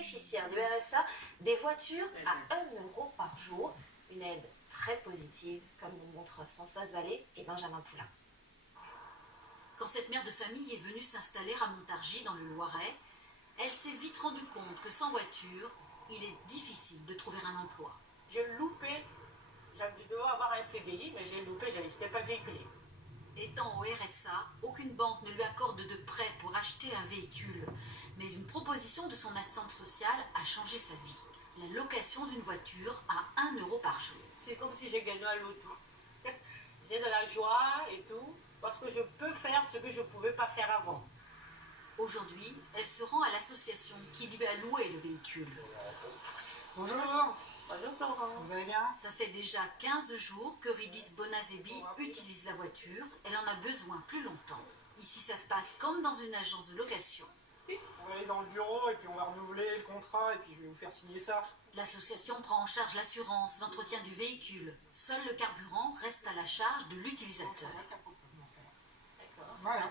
bénéficiaires du RSA des voitures à 1 euro par jour. Une aide très positive, comme nous montrent Françoise Vallée et Benjamin Poulain. Quand cette mère de famille est venue s'installer à Montargis, dans le Loiret, elle s'est vite rendue compte que sans voiture, il est difficile de trouver un emploi. J'ai loupé, je devais avoir un CDI, mais j'ai loupé, je n'étais pas véhiculée. Étant au RSA, aucune banque ne lui accorde de prêt pour acheter un véhicule. Mais une proposition de son assistante sociale a changé sa vie. La location d'une voiture à 1 euro par jour. C'est comme si j'ai gagné à l'auto. J'ai de la joie et tout, parce que je peux faire ce que je ne pouvais pas faire avant. Aujourd'hui, elle se rend à l'association qui lui a loué le véhicule. Bonjour. Bonjour Florent. Vous allez bien? Ça fait déjà 15 jours que Ridis Bonazebi utilise la voiture. Elle en a besoin plus longtemps. Ici, ça se passe comme dans une agence de location. On va aller dans le bureau et puis on va renouveler le contrat et puis je vais vous faire signer ça. L'association prend en charge l'assurance, l'entretien du véhicule. Seul le carburant reste à la charge de l'utilisateur. Voilà.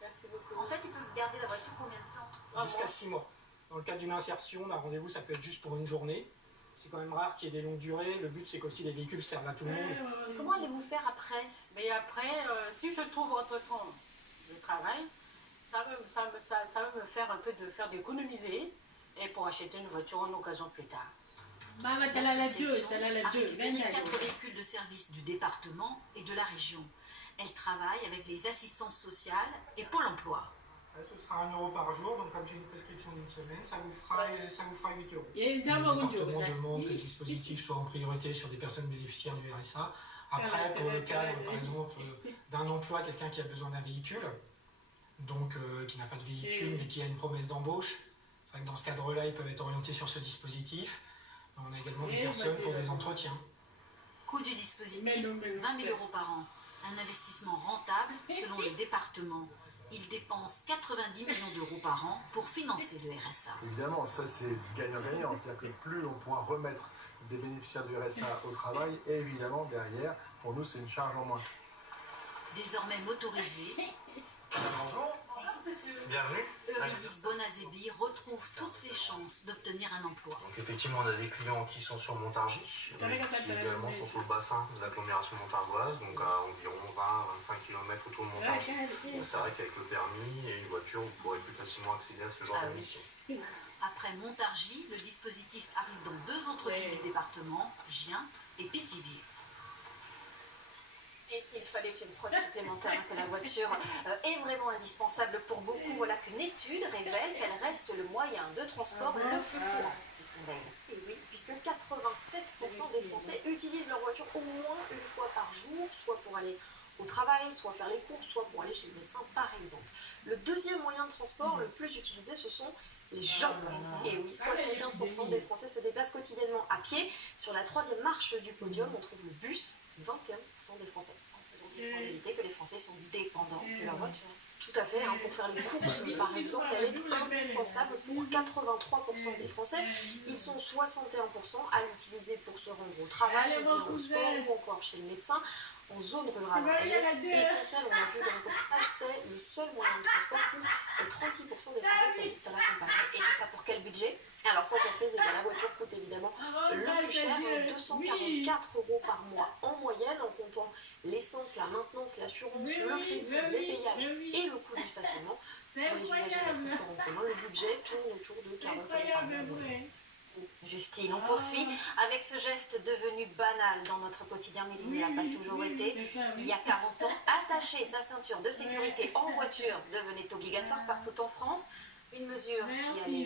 Merci beaucoup. En fait, il peut garder la voiture combien de temps? Jusqu'à 6 mois. Dans le cadre d'une insertion, d'un rendez-vous, ça peut être juste pour une journée. C'est quand même rare qu'il y ait des longues durées. Le but, c'est qu'aussi les véhicules servent à tout le monde. Comment allez-vous faire après? Mais après, si je trouve entre-temps le travail, ça va me faire un peu d'économiser et pour acheter une voiture en occasion plus tard. L'association a récupéré 4 véhicules de service du département et de la région. Elle travaille avec les assistances sociales et Pôle emploi. Ce sera 1 euro par jour, donc comme j'ai une prescription d'une semaine, ça vous fera 8 euros. Le département demande que le dispositif soit en priorité sur des personnes bénéficiaires du RSA. Après, pour le cadre, par exemple, d'un emploi, quelqu'un qui a besoin d'un véhicule, donc qui n'a pas de véhicule mais qui a une promesse d'embauche, c'est vrai que dans ce cadre-là, ils peuvent être orientés sur ce dispositif. On a également des personnes pour des entretiens. Coût du dispositif, 20 000 euros par an. Un investissement rentable selon le département. Il dépense 90 millions d'euros par an pour financer le RSA. Évidemment, ça c'est gagnant-gagnant. C'est-à-dire que plus on pourra remettre des bénéficiaires du RSA au travail, et évidemment derrière, pour nous c'est une charge en moins. Désormais motorisé, Bonjour. Bienvenue. Eurydice Bonazebi retrouve toutes ses chances d'obtenir un emploi. Donc effectivement, on a des clients qui sont sur Montargis, mais qui également sont sur le bassin de l'agglomération montargoise, donc à environ 20-25 km autour de Montargis. Donc c'est vrai qu'avec le permis et une voiture, vous pourrez plus facilement accéder à ce genre de mission. Après Montargis, le dispositif arrive dans 2 autres villes du département, Gien et Pithiviers. Et s'il fallait une preuve supplémentaire que la voiture est vraiment indispensable pour beaucoup, voilà qu'une étude révèle qu'elle reste le moyen de transport le plus courant. Et oui, puisque 87% des Français utilisent leur voiture au moins une fois par jour, soit pour aller au travail, soit faire les courses, soit pour aller chez le médecin par exemple. Le deuxième moyen de transport le plus utilisé, ce sont les jambes. Et oui, 75% des Français se déplacent quotidiennement à pied. Sur la 3e marche du podium, on trouve le bus, 21% des Français. On peut donc dire sans hésiter que les Français sont dépendants de leur voiture. Tout à fait, hein, pour faire les courses par exemple, elle est indispensable pour 83% des Français. Ils sont 61% à l'utiliser pour se rendre au travail, au sport ou encore chez le médecin. En zone rurale, elle est essentielle, on a vu dans le reportage, c'est le seul moyen de transport pour 36% des Français qui habitent à la campagne. Et tout ça pour quel budget? Alors sans surprise, la voiture coûte évidemment le plus cher, 244 euros par mois en moyenne, en comptant l'essence, la maintenance, l'assurance, le crédit, les payages et le coût du stationnement. Pour les usagers des transports en commun, le budget tourne autour de 40 euros par mois. Justine, on poursuit avec ce geste devenu banal dans notre quotidien, mais il ne l'a pas toujours été. Il y a 40 ans, attacher sa ceinture de sécurité en voiture devenait obligatoire partout en France. Une mesure qui allait